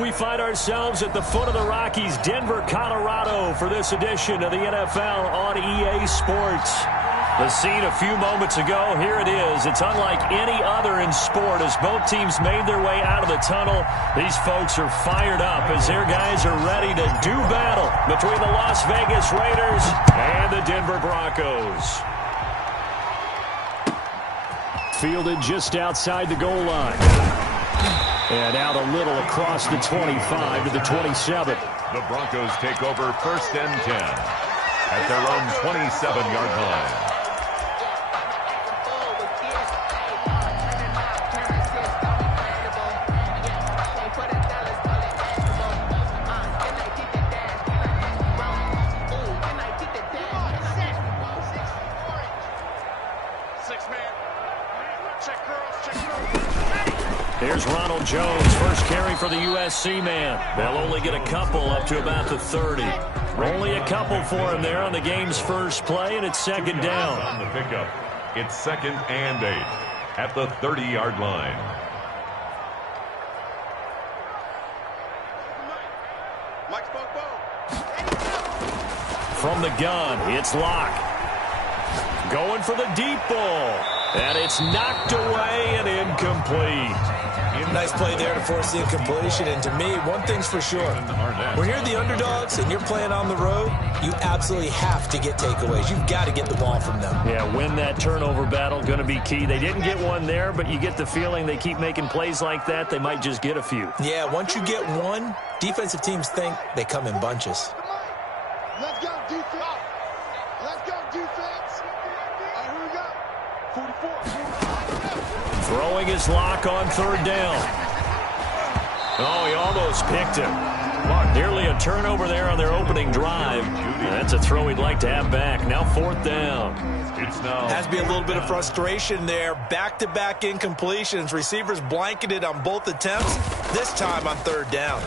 we find ourselves at the foot of the Rockies, Denver, Colorado, for this edition of the NFL on EA Sports. The scene a few moments ago, here it is. It's unlike any other in sport as both teams made their way out of the tunnel. These folks are fired up as their guys are ready to do battle between the Las Vegas Raiders and the Denver Broncos. Fielded just outside the goal line. And out a little across the 25 to the 27. The Broncos take over 1st and 10 at their own 27-yard line. Here's Ronald Jones, first carry for the USC man. They'll only get a couple up to about the 30. Only a couple for him there on the game's first play, and it's second down. On the pickup, it's 2nd and 8 at the 30-yard line. From the gun, it's Locke. Going for the deep ball. And it's knocked away and incomplete. Nice play there to force the incompletion. And to me, one thing's for sure. When you're the underdogs and you're playing on the road, you absolutely have to get takeaways. You've got to get the ball from them. Yeah, win that turnover battle, going to be key. They didn't get one there, but you get the feeling they keep making plays like that, they might just get a few. Yeah, once you get one, defensive teams think they come in bunches. Let's go, defense. Let's go, defense. All right, here we go. 44. Throwing his Lock on 3rd down. Oh, he almost picked him. Nearly a turnover there on their opening drive. That's a throw he'd like to have back. Now 4th down. Has to be a little bit of frustration there. Back-to-back incompletions. Receivers blanketed on both attempts. This time on 3rd down.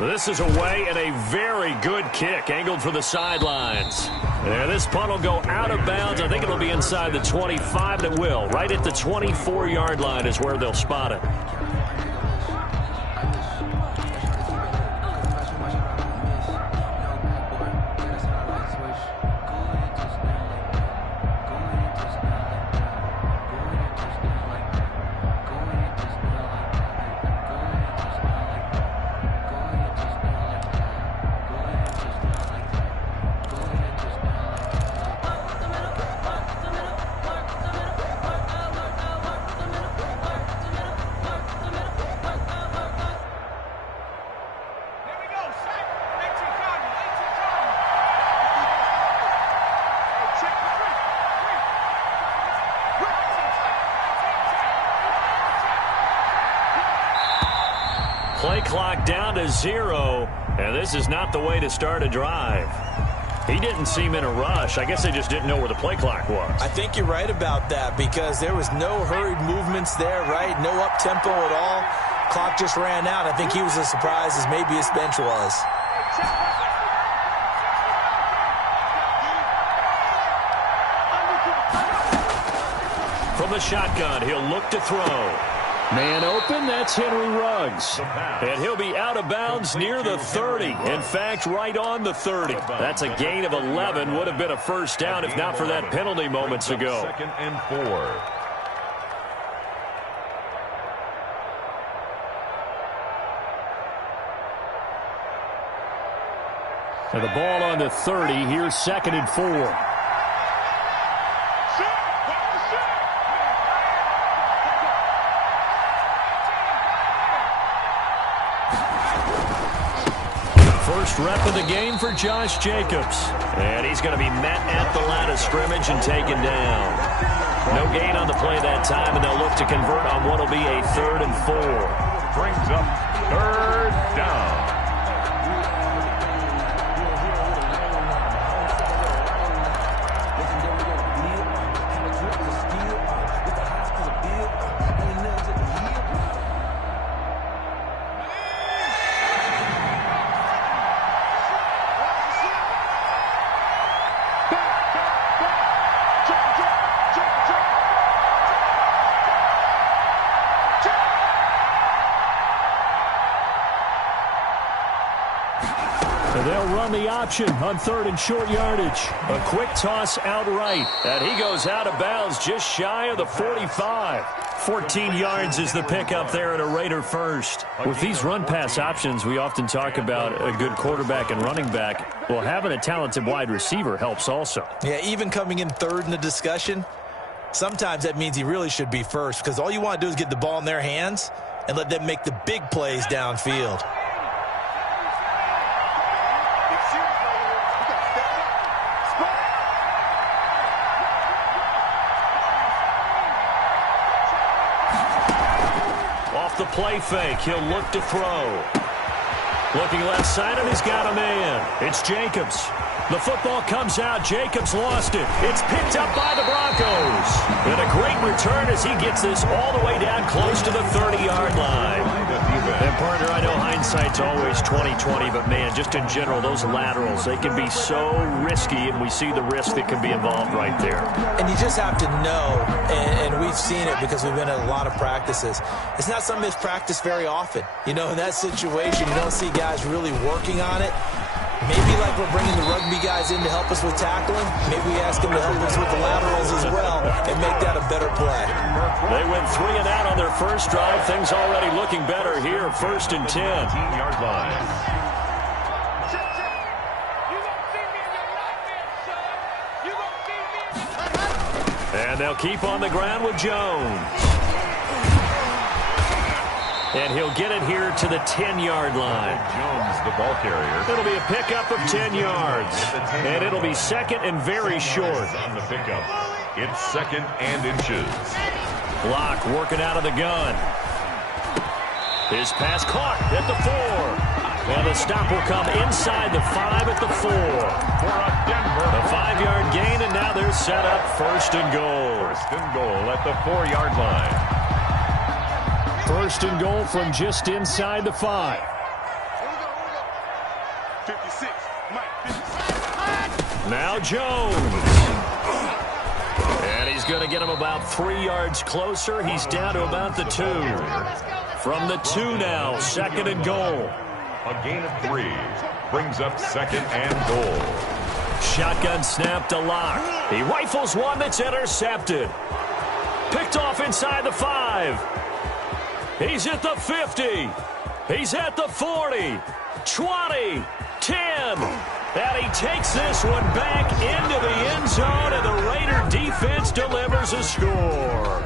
This is away and a very good kick angled for the sidelines. There, this punt will go out of bounds. I think it'll be inside the 25, and it will. Right at the 24-yard line is where they'll spot it. Play clock down to 0, and this is not the way to start a drive. He didn't seem in a rush. I guess they just didn't know where the play clock was. I think you're right about that because there was no hurried movements there, right? No up-tempo at all. Clock just ran out. I think he was as surprised as maybe his bench was. From the shotgun, he'll look to throw. Man open, that's Henry Ruggs. And he'll be out of bounds near the 30. In fact, right on the 30. That's a gain of 11. Would have been a first down if not for that penalty moments ago. 2nd and 4. And the ball on the 30. Here's 2nd and 4. First rep of the game for Josh Jacobs. And he's going to be met at the line of scrimmage and taken down. No gain on the play that time, and they'll look to convert on what will be a 3rd and 4. Brings up 3rd down. And they'll run the option on 3rd and short yardage. A quick toss outright. And he goes out of bounds just shy of the 45. 14 yards is the pickup there at a Raider first. With these run-pass options, we often talk about a good quarterback and running back. Well, having a talented wide receiver helps also. Yeah, even coming in 3rd in the discussion, sometimes that means he really should be first, because all you want to do is get the ball in their hands and let them make the big plays downfield. Off the play fake, he'll look to throw. Looking left side, and he's got a man. It's Jacobs. The football comes out. Jacobs lost it. It's picked up by the Broncos. And a great return as he gets this all the way down close to the 30-yard line. And, partner, I know hindsight's always 20/20, but, man, just in general, those laterals, they can be so risky, and we see the risk that can be involved right there. And you just have to know, and we've seen it because we've been at a lot of practices, it's not something that's practiced very often. You know, in that situation, you don't see guys really working on it. Maybe like we're bringing the rugby guys in to help us with tackling, maybe we ask them to help us with the laterals as well and make that a better play. They went 3 and out on their first drive. Things already looking better here. 1st and 10. 15-yard line. And they'll keep on the ground with Jones. And he'll get it here to the 10-yard line. Jones, the ball carrier. It'll be a pickup of 10 yards. And it'll be 2nd and very short. On the pickup. It's 2nd and inches. Block working out of the gun. His pass caught at the 4. And the stop will come inside the 5 at the 4. For a Denver. A 5-yard gain, and now they're set up 1st and goal. 1st and goal at the 4-yard line. 1st and goal from just inside the 5. 56. Now Jones. And he's going to get him about 3 yards closer. He's down to about the 2. From the 2 now, 2nd and goal. A gain of 3 brings up 2nd and goal. Shotgun snap to Lock. He rifles one that's intercepted. Picked off inside the 5. He's at the 50. He's at the 40. 20. 10. And he takes this one back into the end zone, and the Raider defense delivers a score.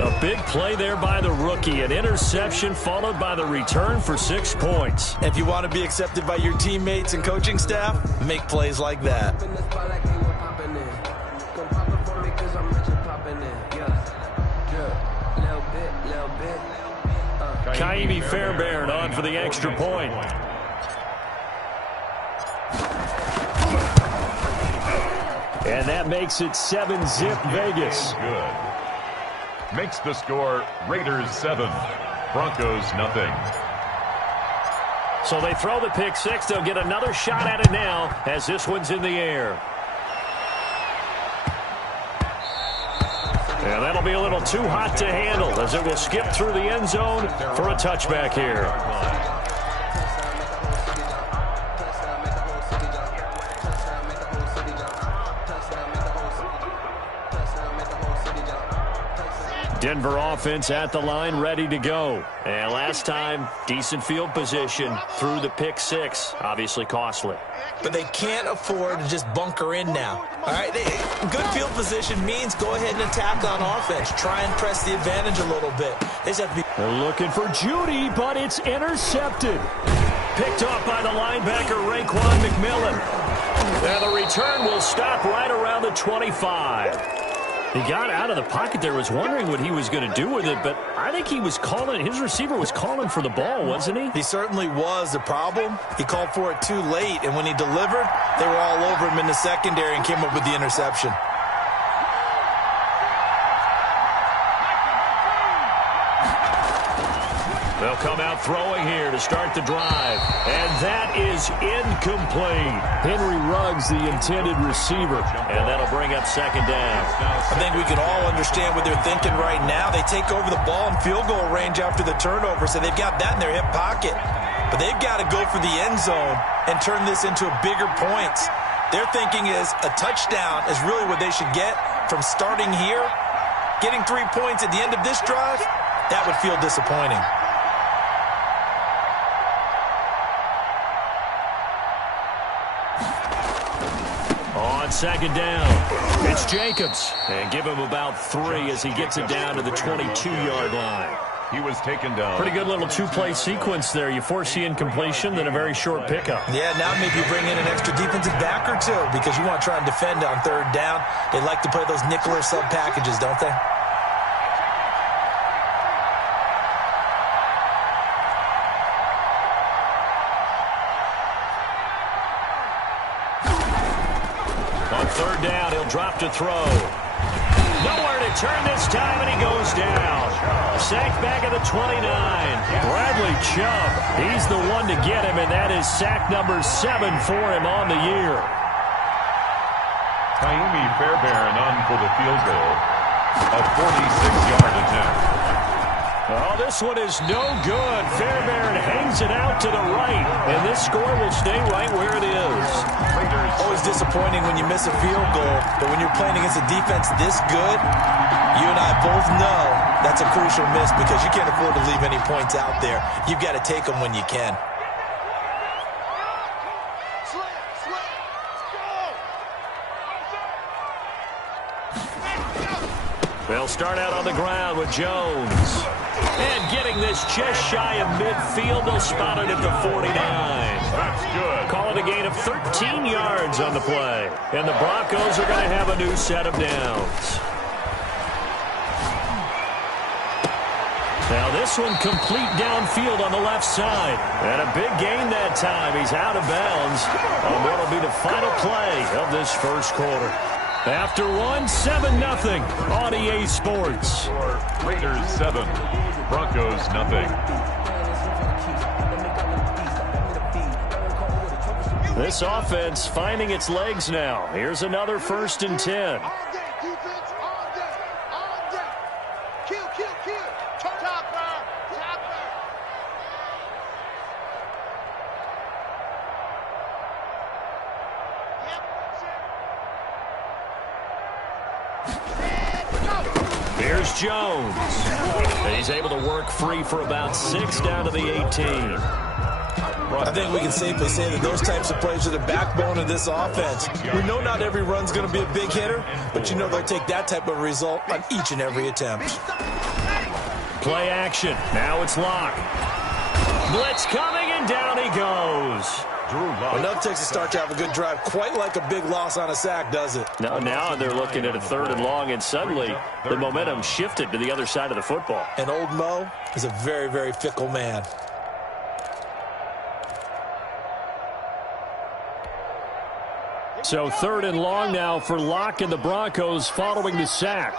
A big play there by the rookie. An interception followed by the return for 6 points. If you want to be accepted by your teammates and coaching staff, make plays like that. Kaimi Fairbairn on for the extra point. And that makes it 7-zip Vegas. Good. Makes the score Raiders 7, Broncos nothing. So they throw the pick 6. They'll get another shot at it now as this one's in the air. And that'll be a little too hot to handle as it will skip through the end zone for a touchback here. Denver offense at the line, ready to go. And last time, decent field position through the pick 6. Obviously costly. But they can't afford to just bunker in now. All right, good field position means go ahead and attack on offense. Try and press the advantage a little bit. They just have to be. They're looking for Judy, but it's intercepted. Picked off by the linebacker, Raekwon McMillan. And the return will stop right around the 25. He got out of the pocket there, was wondering what he was going to do with it, but I think he was calling, his receiver was calling for the ball, wasn't he? He certainly was. The problem, he called for it too late, and when he delivered, they were all over him in the secondary and came up with the interception. They'll come out throwing here to start the drive. And that is incomplete. Henry Ruggs, the intended receiver. And that'll bring up 2nd down. I think we can all understand what they're thinking right now. They take over the ball in field goal range after the turnover, so they've got that in their hip pocket. But they've got to go for the end zone and turn this into a bigger points. Their thinking is a touchdown is really what they should get from starting here. Getting 3 points at the end of this drive, that would feel disappointing. On second down, it's Jacobs. And give him about 3 as he gets it down to the 22-yard line. He was taken down. Pretty good little two-play sequence there. You force the incompletion, then a very short pickup. Yeah, now maybe you bring in an extra defensive back or two because you want to try and defend on third down. They like to play those nickel or sub packages, don't they? On third down, he'll drop to throw. Nowhere to turn this time, and he goes down. Sacked back at the 29. Bradley Chubb, he's the one to get him, and that is sack number 7 for him on the year. Taimi Fairbairn on for the field goal. A 46-yard attempt. Oh, this one is no good. Fairbairn hangs it out to the right, and this score will stay right where it is. Always disappointing when you miss a field goal, but when you're playing against a defense this good, you and I both know that's a crucial miss because you can't afford to leave any points out there. You've got to take them when you can. They'll start out on the ground with Jones. And getting this just shy of midfield, they'll spot it at the 49. That's good. Call it a gain of 13 yards on the play. And the Broncos are going to have a new set of downs. Now this one complete downfield on the left side. And a big gain that time. He's out of bounds on what will be the final play of this first quarter. After 7-0 on EA Sports. Raiders 7, Broncos nothing. This offense finding its legs now. Here's another 1st and 10. All day, defense, all day, all day. Kill, kill, kill. Topper. Here's Jones. And he's able to work free for about 6 down to the 18. I think we can safely say that those types of plays are the backbone of this offense. We know not every run's going to be a big hitter, but you know they'll take that type of result on each and every attempt. Play action. Now it's Locke. Blitz coming, and down he goes. Enough takes to start to have a good drive, quite like a big loss on a sack, does it? Now they're looking at a 3rd and long, and suddenly the momentum shifted to the other side of the football. And old Mo is a very, very fickle man. So 3rd and long now for Locke and the Broncos following the sack.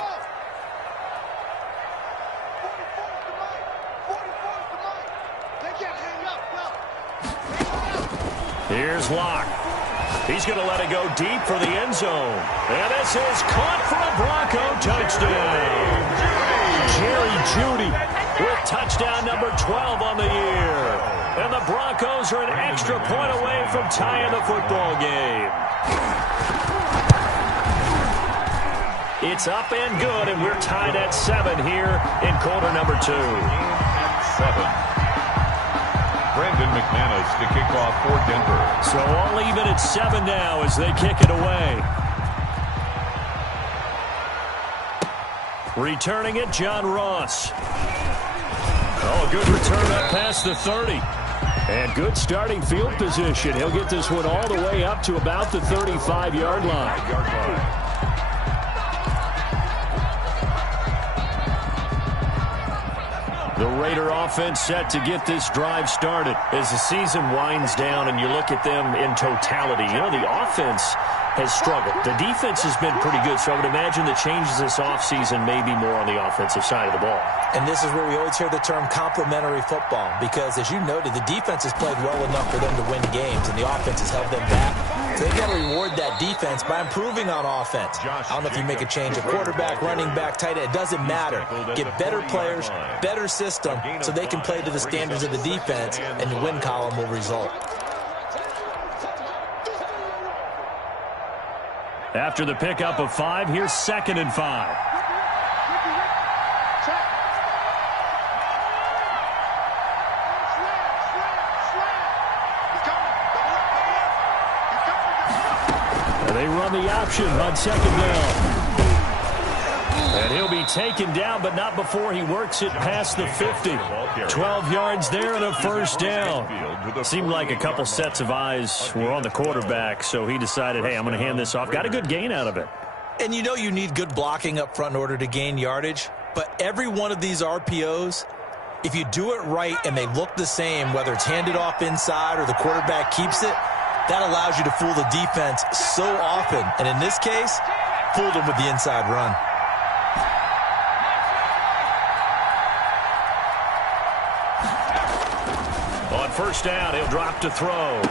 Here's Locke. He's going to let it go deep for the end zone. And this is caught for a Bronco touchdown. Jerry Jeudy with touchdown number 12 on the year. And the Broncos are an extra point away from tying the football game. It's up and good, and we're tied at 7 here in quarter number 2. 7. Brandon McManus to kick off for Denver. So all even at 7 now as they kick it away. Returning it, John Ross. Oh, a good return up past the 30. And good starting field position. He'll get this one all the way up to about the 35-yard line. The Raider offense set to get this drive started as the season winds down and you look at them in totality. You know, the offense has struggled. The defense has been pretty good, so I would imagine the changes this offseason may be more on the offensive side of the ball. And this is where we always hear the term complementary football because, as you noted, the defense has played well enough for them to win games, and the offense has held them back. So they got to reward that defense by improving on offense. I don't know if you make a change of quarterback, running back, tight end. It doesn't matter. Get better players, better system, so they can play to the standards of the defense, and the win column will result. After the pickup of 5, here's 2nd and 5. They run the option on 2nd down. And he'll be taken down, but not before he works it past the 50. 12 yards there and a 1st down. Seemed like a couple sets of eyes were on the quarterback, so he decided, hey, I'm going to hand this off. Got a good gain out of it. And you know you need good blocking up front in order to gain yardage, but every one of these RPOs, if you do it right and they look the same, whether it's handed off inside or the quarterback keeps it, that allows you to fool the defense so often. And in this case, fooled them with the inside run. On 1st down, he'll drop to throw.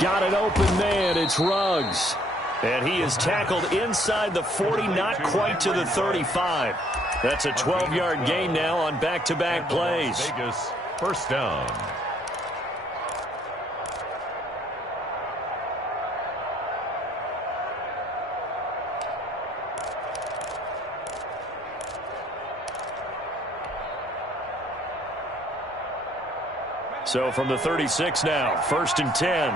Got an open man. It's Ruggs. And he is tackled inside the 40, not quite to the 35. That's a 12-yard gain now on back-to-back plays. Vegas, 1st down. So from the 36 now, 1st and 10.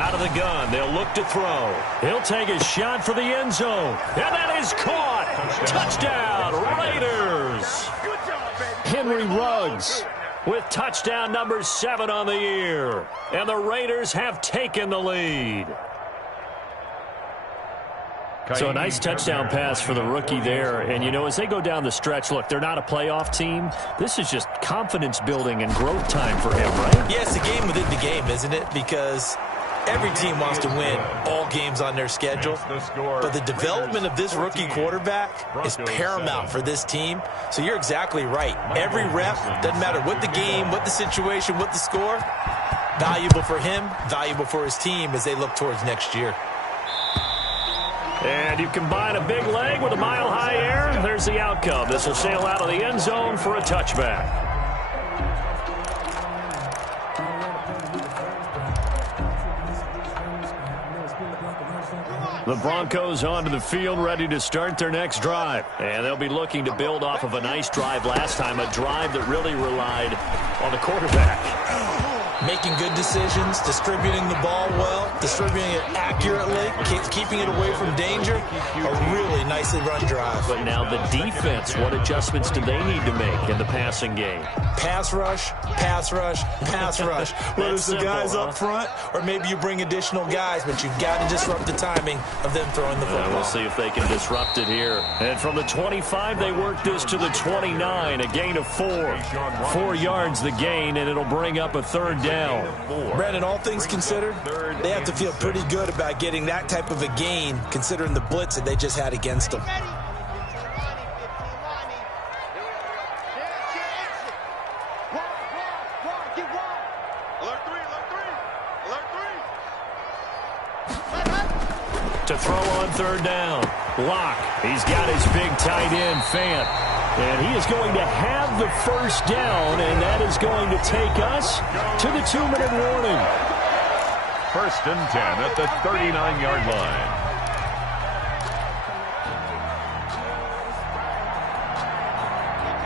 Out of the gun, they'll look to throw. He'll take a shot for the end zone. And that is caught. Touchdown, Raiders. Henry Ruggs with touchdown number 7 on the year. And the Raiders have taken the lead. So a nice touchdown pass for the rookie there. And, you know, as they go down the stretch, look, they're not a playoff team. This is just confidence building and growth time for him, right? Yeah, it's a game within the game, isn't it? Because every team wants to win all games on their schedule. But the development of this rookie quarterback is paramount for this team. So you're exactly right. Every rep, doesn't matter what the game, what the situation, what the score, valuable for him, valuable for his team as they look towards next year. And you combine a big leg with a mile-high air, there's the outcome. This will sail out of the end zone for a touchback. The Broncos onto the field, ready to start their next drive. And they'll be looking to build off of a nice drive last time, a drive that really relied on the quarterback. Making good decisions, distributing the ball well, distributing it accurately, keeping it away from danger. A really nicely run drive. But now the defense, what adjustments do they need to make in the passing game? Pass rush, pass rush, pass rush. Whether it's the guys up front or maybe you bring additional guys, but you've got to disrupt the timing of them throwing the football. We'll see if they can disrupt it here. And from the 25, they work this to the 29, a gain of 4. 4 yards the gain, and it'll bring up a 3rd down. Brandon, all things considered, they have to feel pretty good about getting that type of a gain considering the blitz that they just had against them. To throw on 3rd down. Locke, he's got his big tight end, Fant. And he is going to have the 1st down, and that is going to take us to the 2-minute warning. 1st and 10 at the 39-yard line.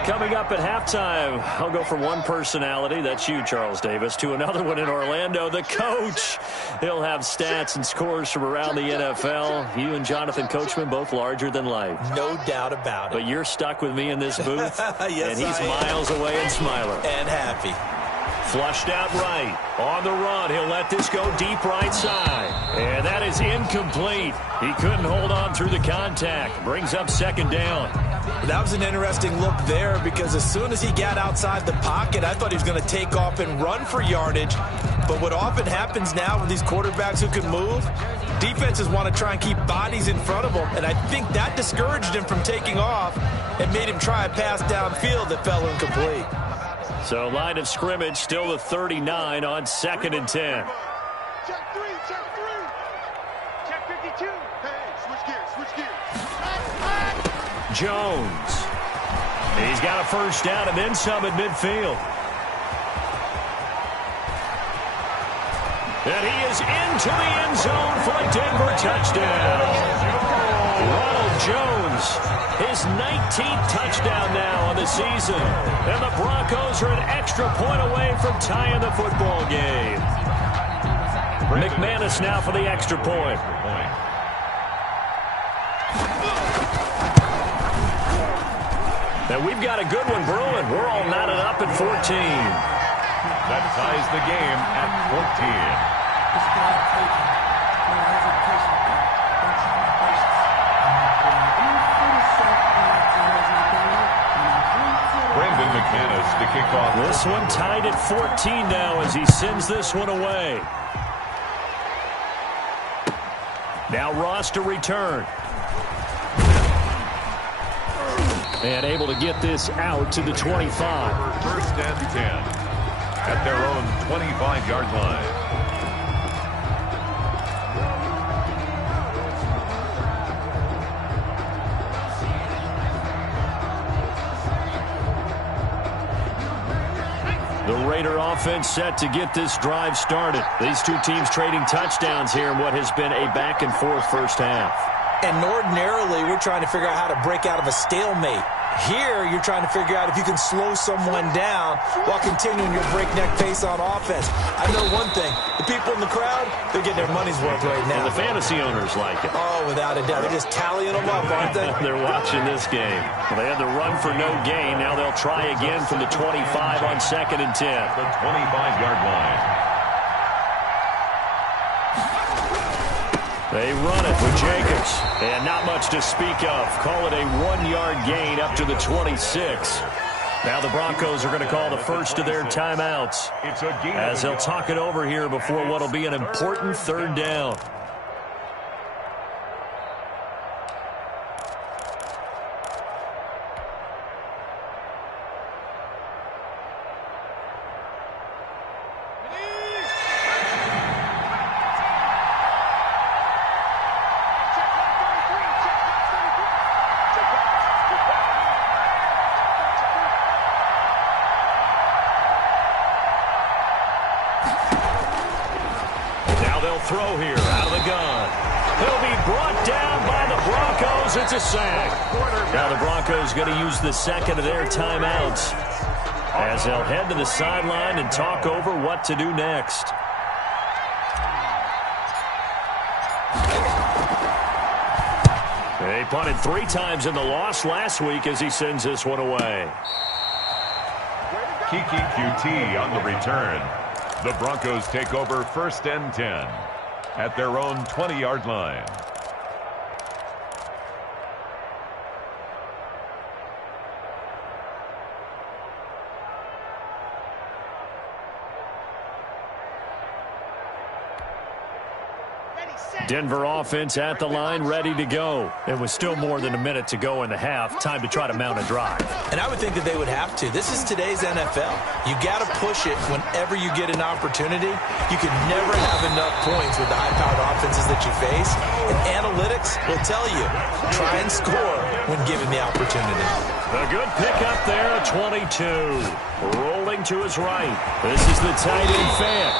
Coming up at halftime, I'll go from one personality, that's you, Charles Davis, to another one in Orlando, the coach. He'll have stats and scores from around the NFL. You and Jonathan Coachman, both larger than life. No doubt about it. But you're stuck with me in this booth, yes, and he's miles away and smiling. And happy. Flushed out right. On the run, he'll let this go deep right side. And that is incomplete. He couldn't hold on through the contact. Brings up 2nd down. That was an interesting look there because as soon as he got outside the pocket, I thought he was going to take off and run for yardage. But what often happens now with these quarterbacks who can move, Defenses want to try and keep bodies in front of them, and I think that discouraged him from taking off and made him try a pass downfield that fell incomplete. So line of scrimmage still the 39 on 2nd and 10. Check 3, check 3. Check 52. Hey, switch gears. Jones. He's got a first down and then some at midfield. And he is into the end zone for a Denver touchdown. Ronald Jones, his 19th touchdown now on the season. And the Broncos are an extra point away from tying the football game. McManus now for the extra point. And we've got a good one brewing. We're all knotted up at 14. That ties the game at 14. Brendan McManus to kick off. This one tied at 14 now as he sends this one away. Now Ross to return. And able to get this out to the 25. First and 10 at their own 25-yard line. The Raider offense set to get this drive started. These two teams trading touchdowns here in what has been a back-and-forth first half. And ordinarily, we're trying to figure out how to break out of a stalemate. Here, you're trying to figure out if you can slow someone down while continuing your breakneck pace on offense. I know one thing. The people in the crowd, they're getting their money's worth right now. And the fantasy owners like it. Oh, without a doubt. They're just tallying them up, aren't they? They're watching this game. Well, they had the run for no gain. Now they'll try again from the 25 on 2nd and 10. The 25-yard line. They run it with Jacobs. And not much to speak of. Call it a 1-yard gain up to the 26. Now the Broncos are going to call the first of their timeouts as they'll talk it over here before what will be an important 3rd down. Throw here out of the gun. He'll be brought down by the Broncos. It's a sack. Now the Broncos going to use the second of their timeouts as they'll head to the sideline and talk over what to do next. They punted 3 times in the loss last week as he sends this one away. Kiki QT on the return. The Broncos take over 1st and 10 at their own 20-yard line. Denver offense at the line, ready to go. It was still more than a minute to go in the half. Time to try to mount a drive. And I would think that they would have to. This is today's NFL. You got to push it whenever you get an opportunity. You can never have enough points with the high-powered offenses that you face. And analytics will tell you, try and score when given the opportunity. A good pickup there at 22. Rolling to his right. This is the tight end fan.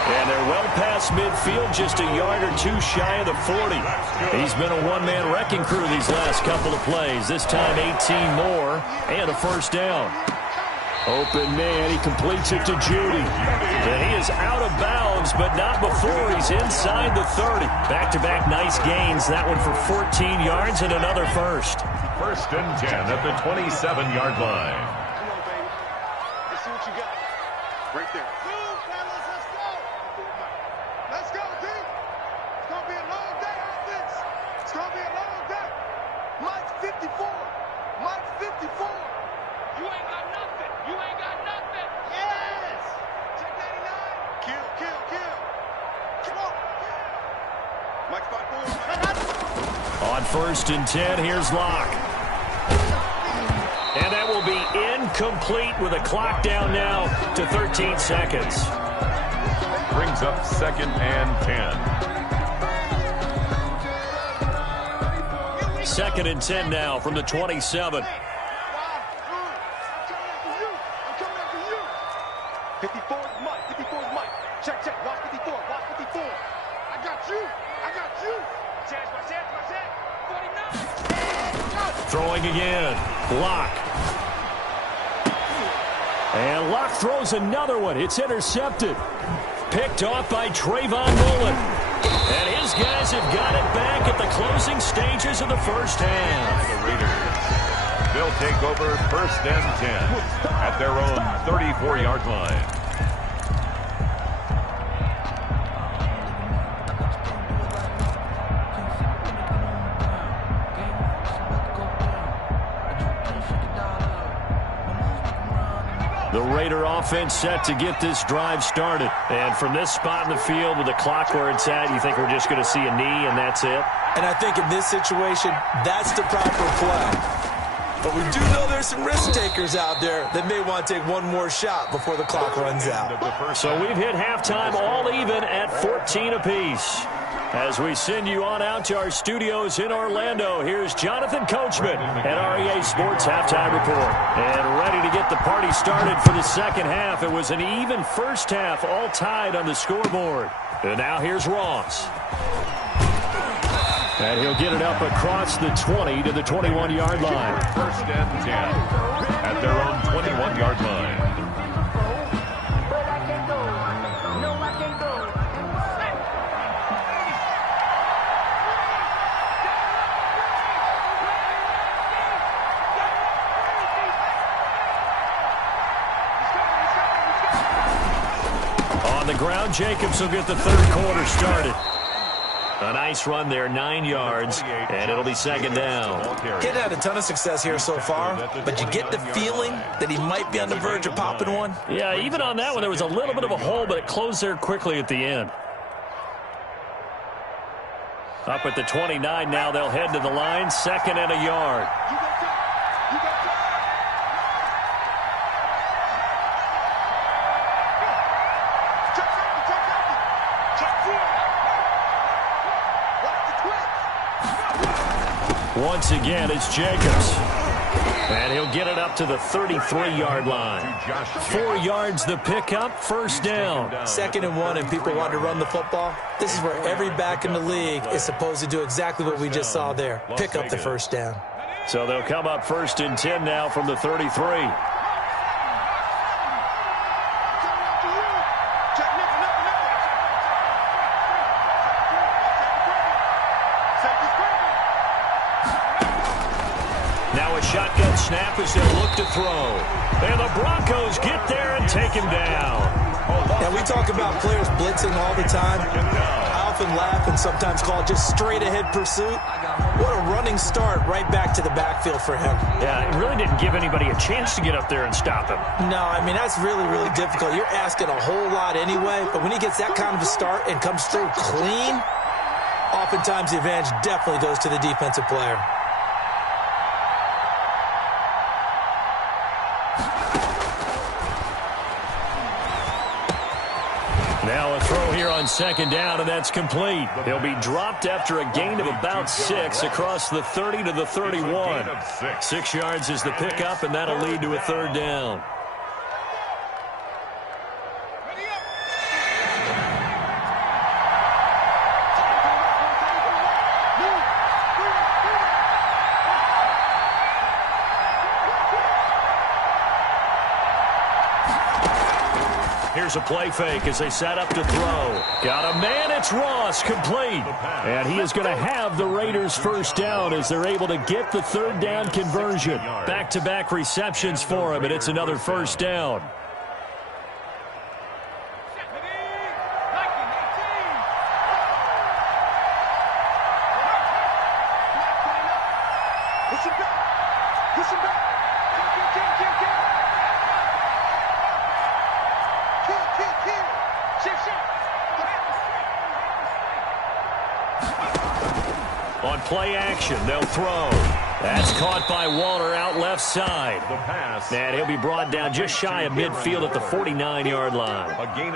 And they're well past midfield, just a yard or 2 shy of the 40. He's been a one-man wrecking crew these last couple of plays. This time 18 more and a first down. Open man, he completes it to Judy. And he is out of bounds, but not before he's inside the 30. Back-to-back nice gains. That one for 14 yards and another first. 1st and 10 at the 27-yard line. Come on, baby. Let's see what you got. Right there. Let's go, D. It's going to be a long day on this. It's going to be a long day. Mike's 54. Mike's 54. You ain't got nothing. You ain't got nothing. Yes. Check 99. Kill. Come on. Mike's On 1st and 10, here's Locke. And that will be incomplete with a clock down now to 13 seconds. Brings up 2nd and 10. 2nd and 10 now from the 27. 54 is Mike. 54 is Mike. Check, check. Watch 54. Watch 54. I got you. I got you. Chance, my chance, my chance. 49. Throwing again. Locke. And Locke throws another one. It's intercepted. Picked off by Trayvon Mullen. And his guys have got it back at the closing stages of the first half. The Raiders. They'll take over 1st and 10 at their own 34-yard line. The Raider offense set to get this drive started. And from this spot in the field with the clock where it's at, you think we're just going to see a knee and that's it? And I think in this situation, that's the proper play. But we do know there's some risk takers out there that may want to take one more shot before the clock runs out. So we've hit halftime all even at 14 apiece. As we send you on out to our studios in Orlando, here's Jonathan Coachman at REA Sports Halftime Report. And ready to get the party started for the second half. It was an even first half, all tied on the scoreboard. And now here's Ross. And he'll get it up across the 20 to the 21-yard line. 1st and 10 at their own 21-yard line. On the ground, Jacobs will get the third quarter started. A nice run there, 9 yards, and it'll be 2nd down. He's had a ton of success here so far, but you get the feeling that he might be on the verge of popping one. Yeah, even on that one, there was a little bit of a hole, but it closed there quickly at the end. Up at the 29 now, they'll head to the line, 2nd and a yard. Once again, it's Jacobs. And he'll get it up to the 33-yard line. 4 yards the pickup, 1st down. 2nd and 1, and people want to run the football. This is where every back in the league is supposed to do exactly what we just saw there. Pick up the 1st down. So they'll come up 1st and 10 now from the 33. Shotgun snap as they look to throw. And the Broncos get there and take him down. Now, we talk about players blitzing all the time. I often laugh and sometimes call it just straight-ahead pursuit. What a running start right back to the backfield for him. Yeah, it really didn't give anybody a chance to get up there and stop him. No, I mean, that's really, really difficult. You're asking a whole lot anyway, but when he gets that kind of a start and comes through clean, oftentimes the advantage definitely goes to the defensive player. Now a throw here on 2nd down, and that's complete. He'll be dropped after a gain of about 6 across the 30 to the 31. 6 yards is the pickup, and that'll lead to a 3rd down. Here's a play fake as they set up to throw. Got a man, it's Ross, complete. And he is going to have the Raiders' 1st down as they're able to get the 3rd down conversion. Back-to-back receptions for him, and it's another 1st down. On on play action. They'll throw. That's caught by Waller out left side. The pass. And he'll be brought down just shy of midfield at the 49-yard line.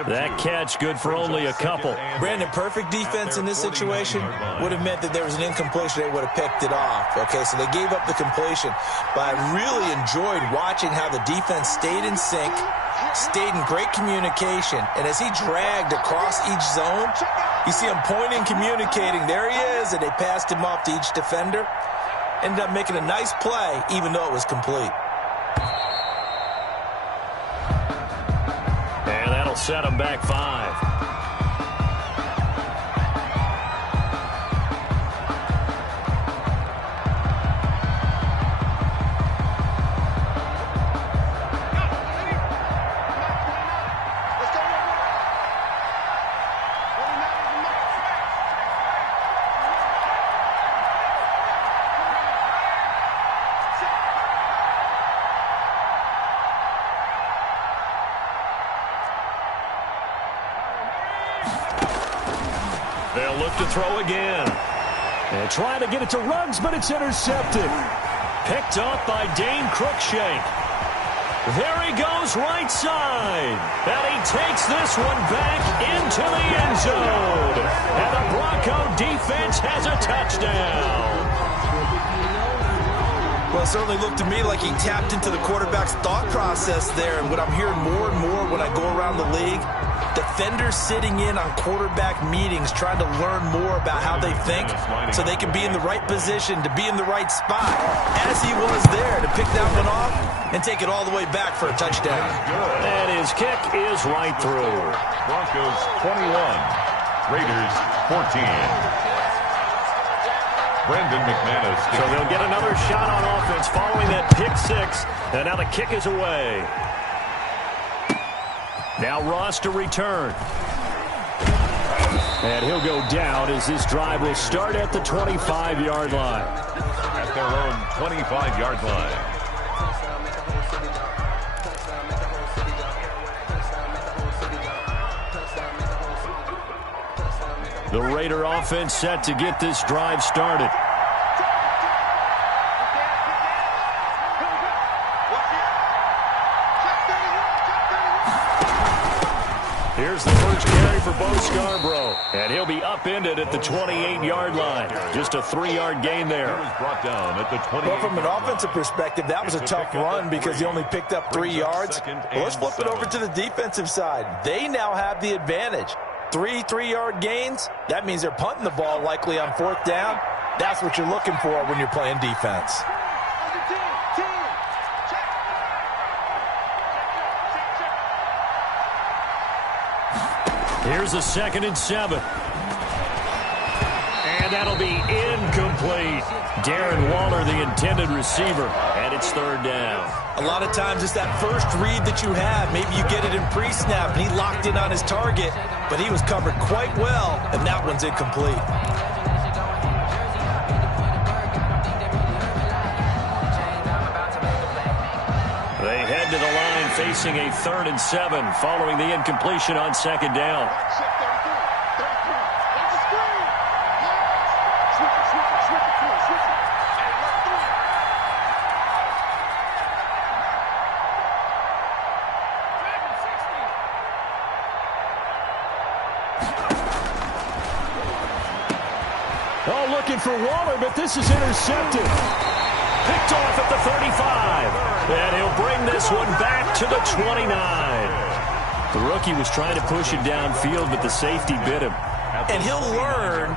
That catch good for only a couple. Brandon, perfect defense in this situation would have meant that there was an incompletion. They would have picked it off. Okay, so they gave up the completion. But I really enjoyed watching how the defense stayed in sync, stayed in great communication, and as he dragged across each zone, you see him pointing, communicating. There he is, and they passed him off to each defender. Ended up making a nice play, even though it was complete. And that'll set him back 5. They'll look to throw again. And try to get it to Ruggs, but it's intercepted. Picked up by Dane Cruikshank. There he goes right side. And he takes this one back into the end zone. And the Bronco defense has a touchdown. Well, it certainly looked to me like he tapped into the quarterback's thought process there. And what I'm hearing more and more when I go around the league, defenders sitting in on quarterback meetings trying to learn more about how they think so they can be in the right position to be in the right spot, as he was there to pick that one off and take it all the way back for a touchdown. And his kick is right through. Broncos 21, Raiders 14. Brandon McManus. So they'll get another shot on offense following that pick 6. And now the kick is away. Now Ross to return. And he'll go down as this drive will start at the 25-yard line. At their own 25-yard line. The Raider offense set to get this drive started. Here's the first carry for Bo Scarborough. And he'll be upended at the 28-yard line. Just a 3-yard gain there. He was brought down at the 28. Well, from an offensive perspective, that was a tough run because he only picked up 3 yards. Well, let's flip it over to the defensive side. They now have the advantage. 3-3-yard gains, that means they're punting the ball likely on 4th down. That's what you're looking for when you're playing defense. Here's a 2nd and 7. And that'll be incomplete. Darren Waller, the intended receiver, and it's 3rd down. A lot of times it's that first read that you have. Maybe you get it in pre-snap, and he locked in on his target, but he was covered quite well, and that one's incomplete. They head to the line facing a 3rd and 7 following the incompletion on 2nd down. Oh, looking for Waller, but this is intercepted. Picked off at the 35. And he'll bring this one back to the 29. The rookie was trying to push it downfield, but the safety bit him. And he'll learn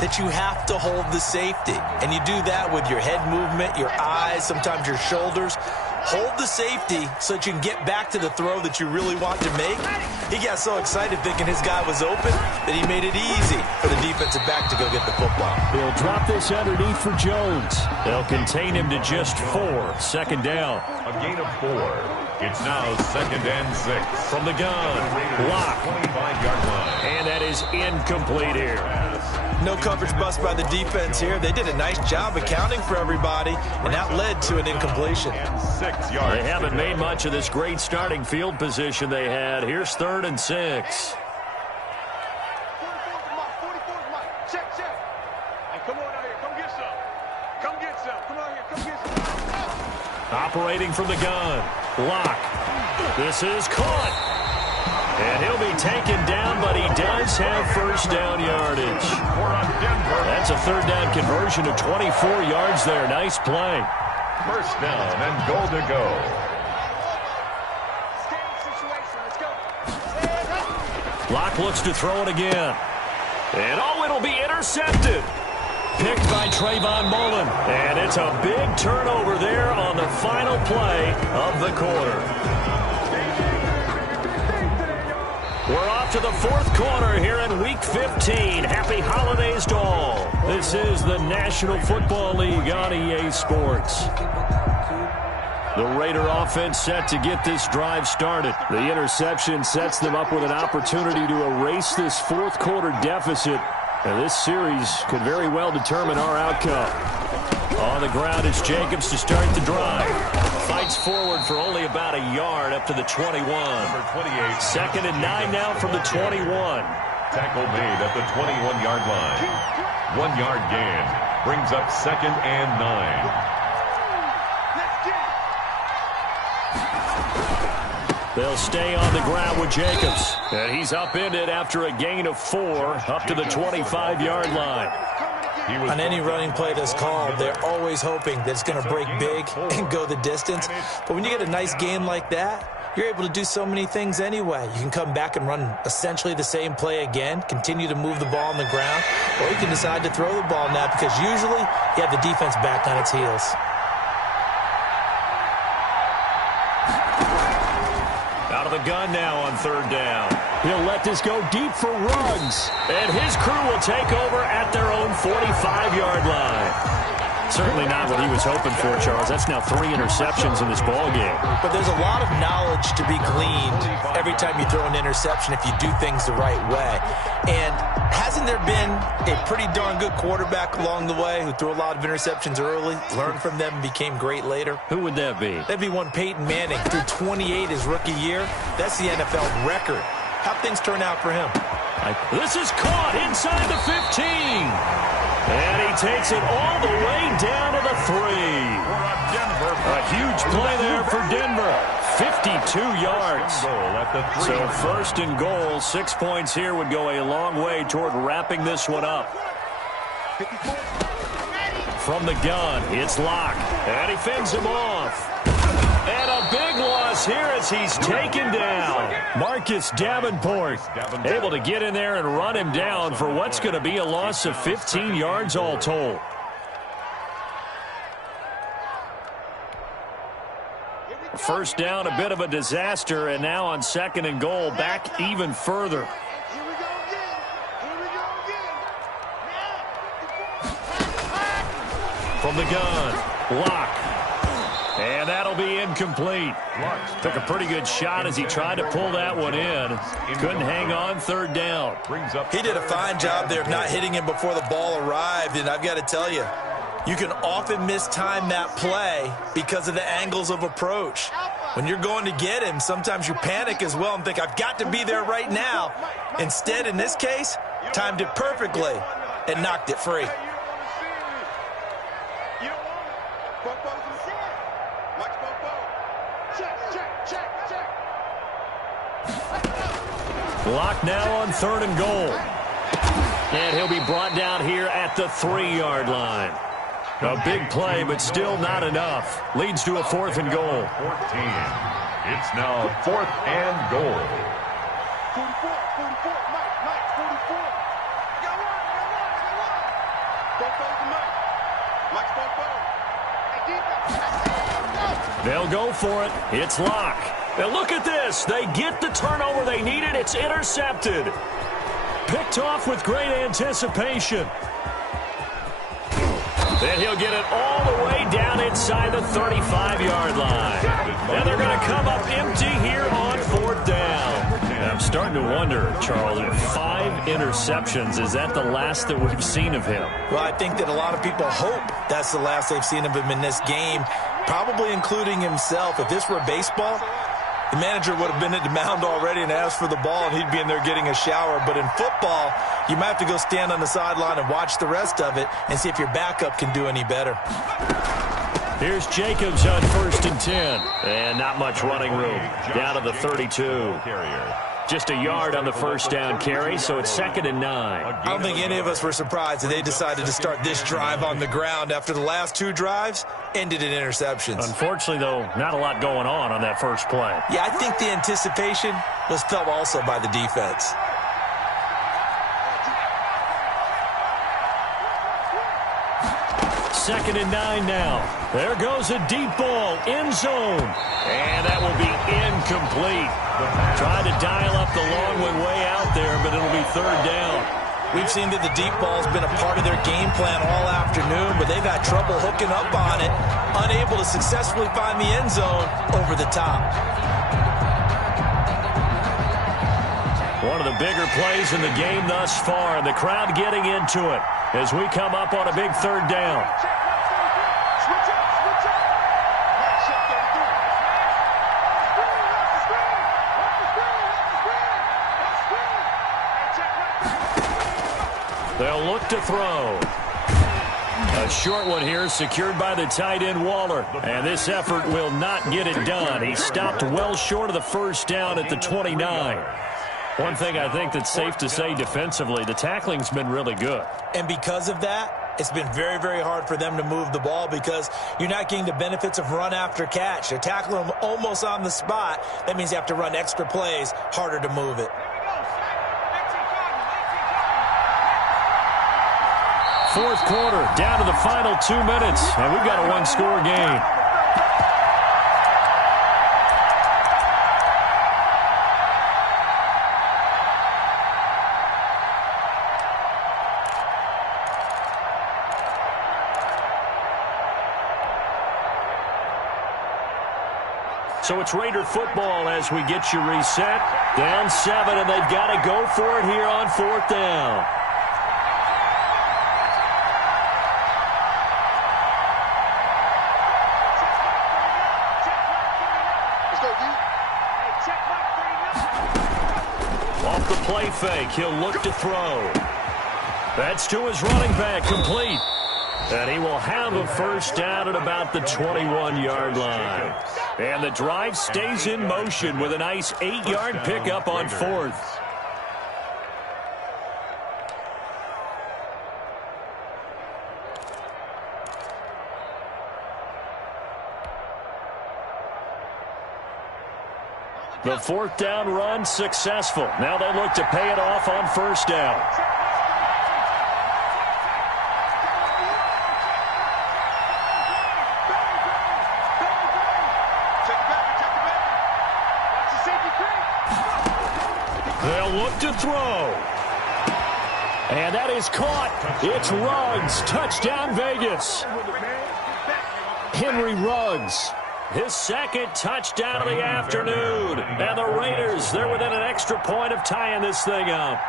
that you have to hold the safety. And you do that with your head movement, your eyes, sometimes your shoulders. Hold the safety so that you can get back to the throw that you really want to make. He got so excited thinking his guy was open that he made it easy for the defensive back to go get the football. They'll drop this underneath for Jones. They'll contain him to just 4. 2nd down. A gain of 4. It's now 2nd and 6. From the gun. Block. 25-yard line. And that is incomplete here. No coverage bust by the defense here. They did a nice job accounting for everybody, and that led to an incompletion. 6 yards. They haven't made much of this great starting field position they had. Here's 3rd and 6. 44's mine. Check. Hey, come on out here. Come get Operating from the gun. Lock. This is caught. And he'll be taken down, but he does have first down yardage. That's a third down conversion of 24 yards there. Nice play. First down and goal to go. Lock looks to throw it again. And it'll be intercepted. Picked by Trayvon Mullen. And it's a big turnover there on the final play of the quarter. We're off to the fourth quarter here in Week 15. Happy holidays to all. This is the National Football League on EA Sports. The Raider offense set to get this drive started. The interception sets them up with an opportunity to erase this fourth quarter deficit. And this series could very well determine our outcome. On the ground, it's Jacobs to start the drive. Fights forward for only about a yard up to the 21. Number 28. Second and 9 now from the 21. Tackle made at the 21-yard line. 1 yard gain. Brings up second and 9. They'll stay on the ground with Jacobs. And he's upended after a gain of 4 up to the 25-yard line. On any running play that's called, they're always hoping that it's going to break big and go the distance. But when you get a nice game like that, you're able to do so many things anyway. You can come back and run essentially the same play again, continue to move the ball on the ground, or you can decide to throw the ball now because usually you have the defense back on its heels. Out of the gun now on third down. He'll let this go deep for Ruggs. And his crew will take over at their own 45-yard line. Certainly not what he was hoping for, Charles. That's now 3 interceptions in this ballgame. But there's a lot of knowledge to be gleaned every time you throw an interception if you do things the right way. And hasn't there been a pretty darn good quarterback along the way who threw a lot of interceptions early, learned from them, and became great later? Who would that be? That'd be one Peyton Manning. Threw 28 his rookie year. That's the NFL record. How'd things turn out for him? This is caught inside the 15. And he takes it all the way down to the 3. A huge play there for Denver. 52 yards. So first and goal, 6 points here would go a long way toward wrapping this one up. From the gun, it's Locke. And he fends him off. And a big loss here as he's taken down. Marcus Davenport able to get in there and run him down for what's going to be a loss of 15 yards all told. First down, a bit of a disaster, and now on second and goal, back even further. From the gun, Locke. And that'll be incomplete. Took a pretty good shot as he tried to pull that one in. Couldn't hang on third down. He did a fine job there of not hitting him before the ball arrived. And I've got to tell you, you can often mistime that play because of the angles of approach. When you're going to get him, sometimes you panic as well and think, I've got to be there right now. Instead, in this case, timed it perfectly and knocked it free. Lock now on third and goal. And he'll be brought down here at the 3-yard line. A big play, but still not enough. Leads to a fourth and goal. 14. It's now fourth and goal. 44, 44, Mike, 44. Got one. Mike's They'll go for it. It's Locke. And look at this. They get the turnover they needed. It's intercepted. Picked off with great anticipation. Then he'll get it all the way down inside the 35-yard line. And they're going to come up empty here on fourth down. And I'm starting to wonder, Charles, if 5 interceptions, is that the last that we've seen of him? Well, I think that a lot of people hope that's the last they've seen of him in this game, probably including himself. If this were baseball, the manager would have been at the mound already and asked for the ball, and he'd be in there getting a shower. But in football, you might have to go stand on the sideline and watch the rest of it and see if your backup can do any better. Here's Jacobs on 1st and 10. And not much running room. Down to the 32. Just a yard on the first down carry, so it's 2nd and 9. I don't think any of us were surprised that they decided to start this drive on the ground after the last 2 drives ended in interceptions. Unfortunately, though, not a lot going on that first play. Yeah, I think the anticipation was felt also by the defense. Second and 9 now. There goes a deep ball, end zone. And that will be incomplete. Trying to dial up the long one way out there, but it'll be 3rd down. We've seen that the deep ball's been a part of their game plan all afternoon, but they've had trouble hooking up on it, unable to successfully find the end zone over the top. One of the bigger plays in the game thus far, and the crowd getting into it as we come up on a big 3rd down. They'll look to throw. A short one here secured by the tight end Waller. And this effort will not get it done. He stopped well short of the first down at the 29. One thing I think that's safe to say defensively, the tackling's been really good. And because of that, it's been very, very hard for them to move the ball because you're not getting the benefits of run after catch. They're tackling them almost on the spot. That means you have to run extra plays, harder to move it. Fourth quarter, down to the final 2 minutes, and we've got a one-score game. So it's Raider football as we get you reset. Down 7, and they've got to go for it here on 4th down. Off the play fake, he'll look to throw. That's to his running back, complete. And he will have a first down at about the 21-yard line. And the drive stays in motion with a nice 8-yard pickup on 4th. The 4th down run successful. Now they look to pay it off on first down. They'll look to throw. And that is caught. It's Ruggs. Touchdown, Vegas. Henry Ruggs. His 2nd touchdown of the afternoon. And the Raiders, they're within an extra point of tying this thing up.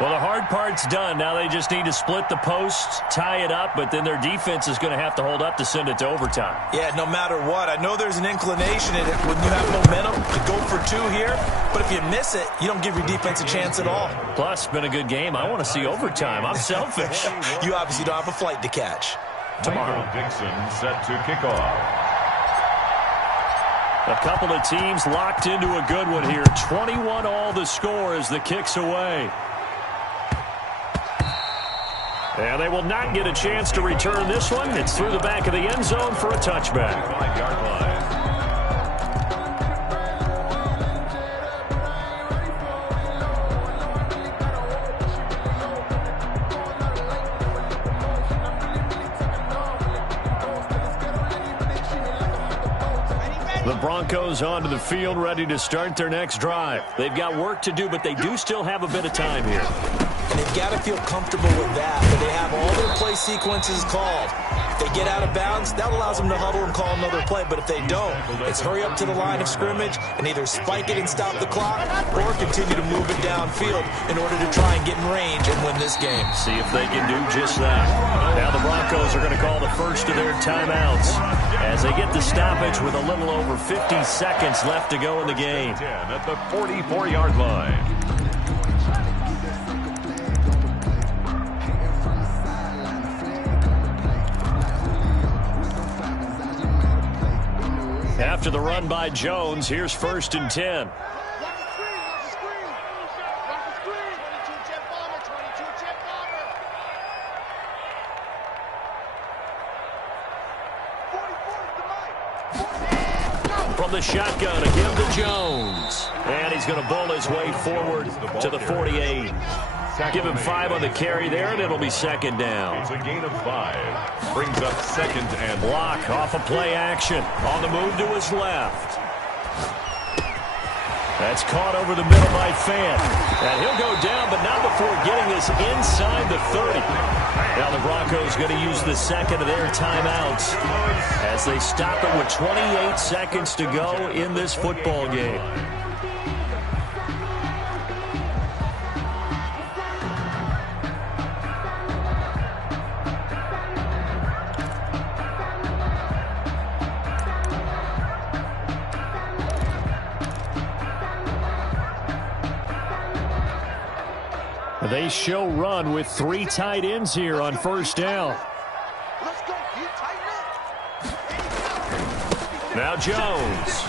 Well, the hard part's done. Now they just need to split the posts, tie it up, but then their defense is going to have to hold up to send it to overtime. Yeah, no matter what. I know there's an inclination in it when you have momentum to go for 2 here, but if you miss it, you don't give your defense a chance at all. Plus, it's been a good game. I want to see overtime. I'm selfish. You obviously don't have a flight to catch. Tomorrow, Dixon set to kick off. A couple of teams locked into a good one here. 21 all the score as the kick's away. And they will not get a chance to return this one. It's through the back of the end zone for a touchback. 5-yard line. The Broncos onto the field, ready to start their next drive. They've got work to do, but they do still have a bit of time here. And they've got to feel comfortable with that, but they have all their play sequences called. If they get out of bounds, that allows them to huddle and call another play, but if they don't, it's hurry up to the line of scrimmage and either spike it and stop the clock or continue to move it downfield in order to try and get in range and win this game. See if they can do just that. Now the Broncos are going to call the first of their timeouts as they get the stoppage with a little over 50 seconds left to go in the game. At the 44-yard line. After the run by Jones, here's 1st and 10. From the shotgun, again to Jones. And he's going to bowl his way forward to the 48. Give him 5 on the carry there, and it'll be 2nd down. It's a gain of 5. Brings up 2nd and block off of play action. On the move to his left. That's caught over the middle by Fant. And he'll go down, but not before getting this inside the 30. Now the Broncos going to use the second of their timeouts as they stop it with 28 seconds to go in this football game. They show run with 3 tight ends here on 1st down. Let's go. Now Jones.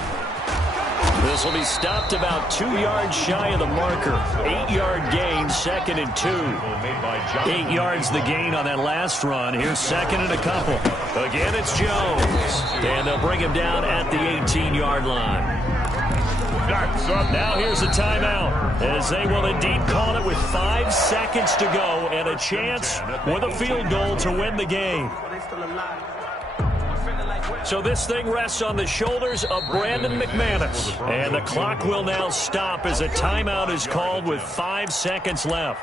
This will be stopped about 2 yards shy of the marker. 8-yard gain, 2nd and 2. 8 yards the gain on that last run. Here's 2nd and a couple. Again, it's Jones. And they'll bring him down at the 18-yard line. Now here's a timeout as they will indeed call it with 5 seconds to go and a chance with a field goal to win the game. So this thing rests on the shoulders of Brandon McManus. And the clock will now stop as a timeout is called with 5 seconds left.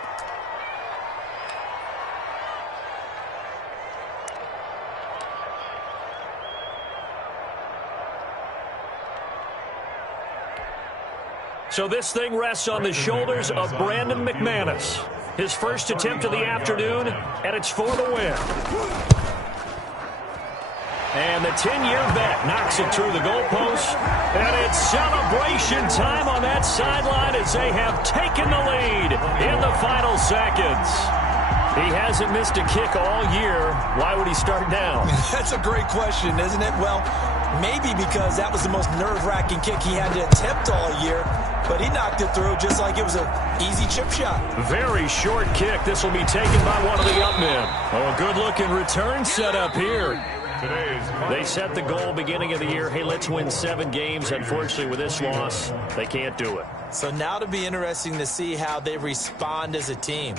So this thing rests on the shoulders of Brandon McManus. His first attempt of the afternoon, and it's for the win. And the 10-year vet knocks it through the goalpost. And it's celebration time on that sideline as they have taken the lead in the final seconds. He hasn't missed a kick all year. Why would he start now? That's a great question, isn't it? Well, maybe because that was the most nerve-wracking kick he had to attempt all year. But he knocked it through just like it was an easy chip shot. Very short kick. This will be taken by one of the up men. Oh, a good-looking return set up here. They set the goal beginning of the year. Hey, let's win 7 games. Unfortunately, with this loss, they can't do it. So now to be interesting to see how they respond as a team.